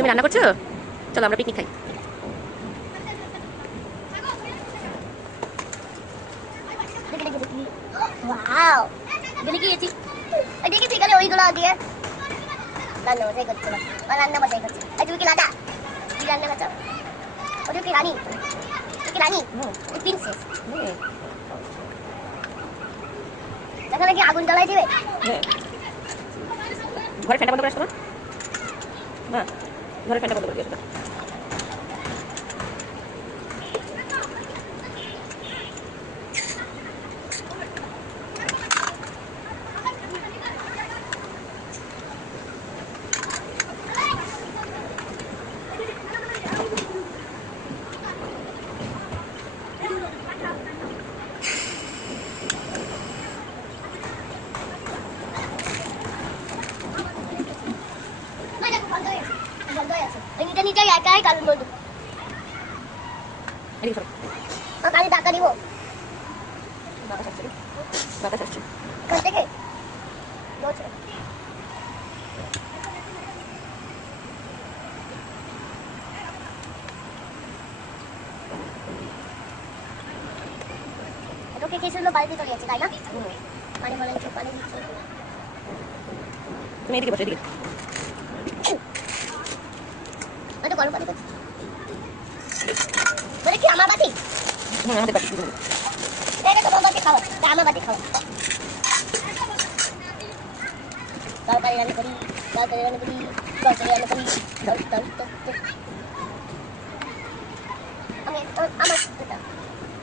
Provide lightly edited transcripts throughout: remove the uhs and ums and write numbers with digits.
তুমি রান্না করছো? চলো আমরা পিকনিক খাই। ওয়াও গেলে কি এসি দেখেছি গেলে ওইগুলো দিয়ে রান্না বসাই করছে না রান্না বসাই করছে তুমি কি রাজা কি রান্না করছো ওটা কি রানী কি রানী প্রিন্সেস এখানে কি আগুন জ্বালাই দিবে ঘরে ফ্যানটা বন্ধ করে আসতো না ঘরে ফ্যানটা বন্ধ করে দিয়ে আসতো নিচে একাই কারণ বলবো পানি টাকা দিব বাতাস আসছে বাতাস আসছে কোন থেকে ওকে কিছু বাড়িতে চলে গেছে তাই না পানি বলে পানি দিচ্ছে তুমি এদিকে বসো এদিকে আমি তো গরম পানি করছি বলে কি আমার বাটি আমাদের বাড়ি এটা তোমার বাটি খাওয়া তা আমার বাটি খাওয়া তরকারি রান্না করি তরকারি রান্না করি তরকারি রান্না করি আমার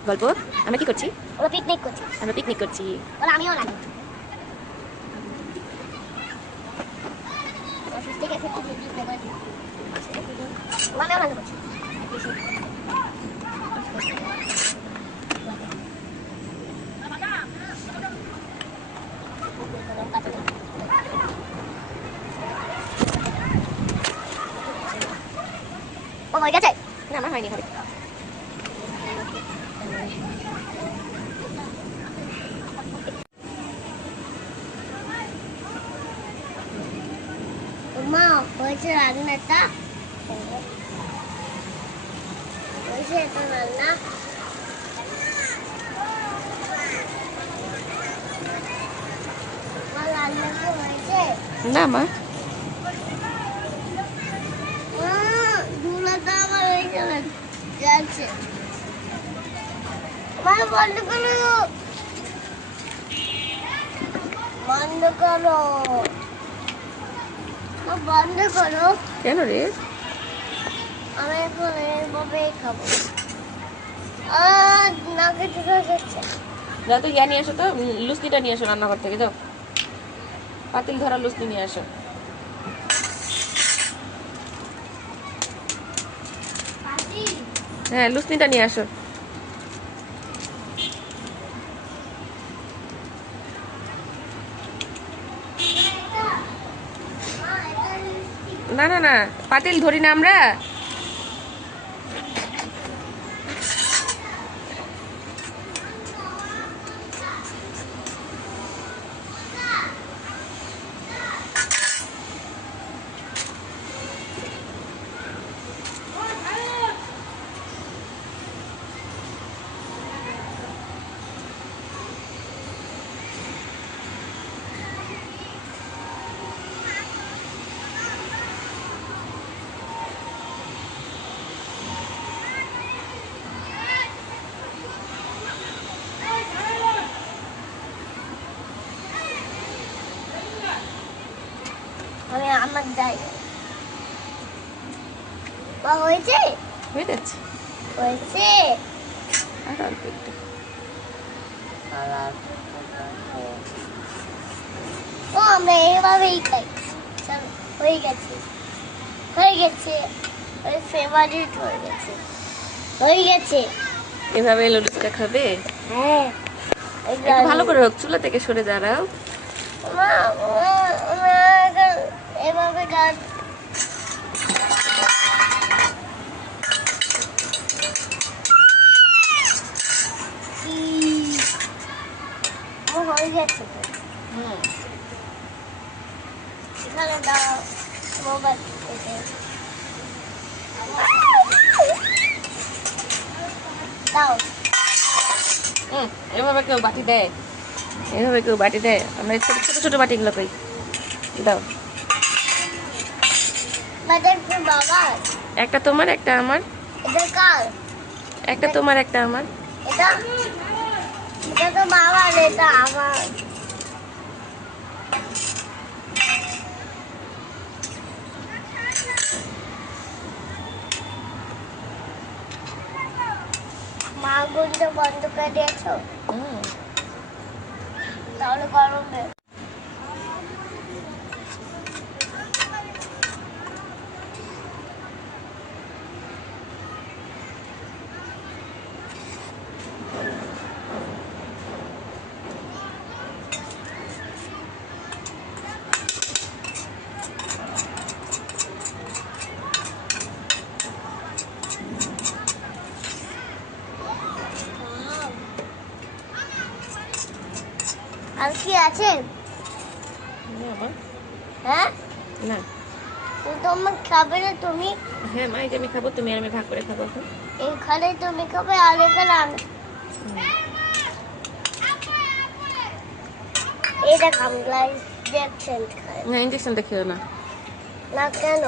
গল্প আমরা কি করছি ওরা পিকনিক করছি আমরা পিকনিক করছি ওরা আমিও রান্না অফিস থেকে এসে পিকনিক করছি আমিও রান্না করছি ও হয়ে গেছে না আমার হয়নি হবে মা হয়েছে রান্নাটা হয়েছে এটা রান্না রান্না কি হয়েছে না মা ধুলাটা আমার হয়েছে যাচ্ছে মা বন্ধ করো বন্ধ করো বন্ধ করো কেন রে আমি এখন এইভাবেই খাবো নাকে ঢুকে যাচ্ছে যাও তো ইয়া নিয়ে আসো তো লুচনিটা নিয়ে আসো রান্নাঘর থেকে যাও পাতিল ধরা লুচনি নিয়ে আসো হ্যাঁ লুচনিটা নিয়ে আসো না না না পাতিল ধরি না আমরা আমি আমার যাই হয়েছে হয়ে যাচ্ছে হয়েছে আর অল্প একটু ও আমরা এইভাবেই খাই হয়ে গেছে হয়ে গেছে ফেভারিট হয়ে গেছে হয়ে গেছে এভাবে লুচটা খাবে হ্যাঁ একটু ভালো করে হোক চুলা থেকে সরে দাঁড়াও এভাবে গান হয়ে গেছে এখানে দাও মোবাইল দাও এভাবে কেউ বাটি দেয়? এভাবে কেউ বাটি দেয়? আমরা এই ছোট ছোট ছোট বাটিগুলো কই দাও। বাজার বাবা একটা তোমার একটা আমার, এটা কার একটা তোমার একটা আমার। এটা এটা তো বাবার এটা আমার মা গুলো বন্ধ করে দিয়েছো হুম। তাহলে গরমে আর কি আছে না মা, হ্যাঁ না। তোমার খাবে না তুমি হ্যাঁ মা, এই যে আমি খাবো, তুমি আর আমি ভাগ করে খাবো এখন। এখানে তুমি খাবে আর এখানে আমি এটা খাবো ইনজেকশন খাই না, ইঞ্জেকশন দেখিও না। না কেন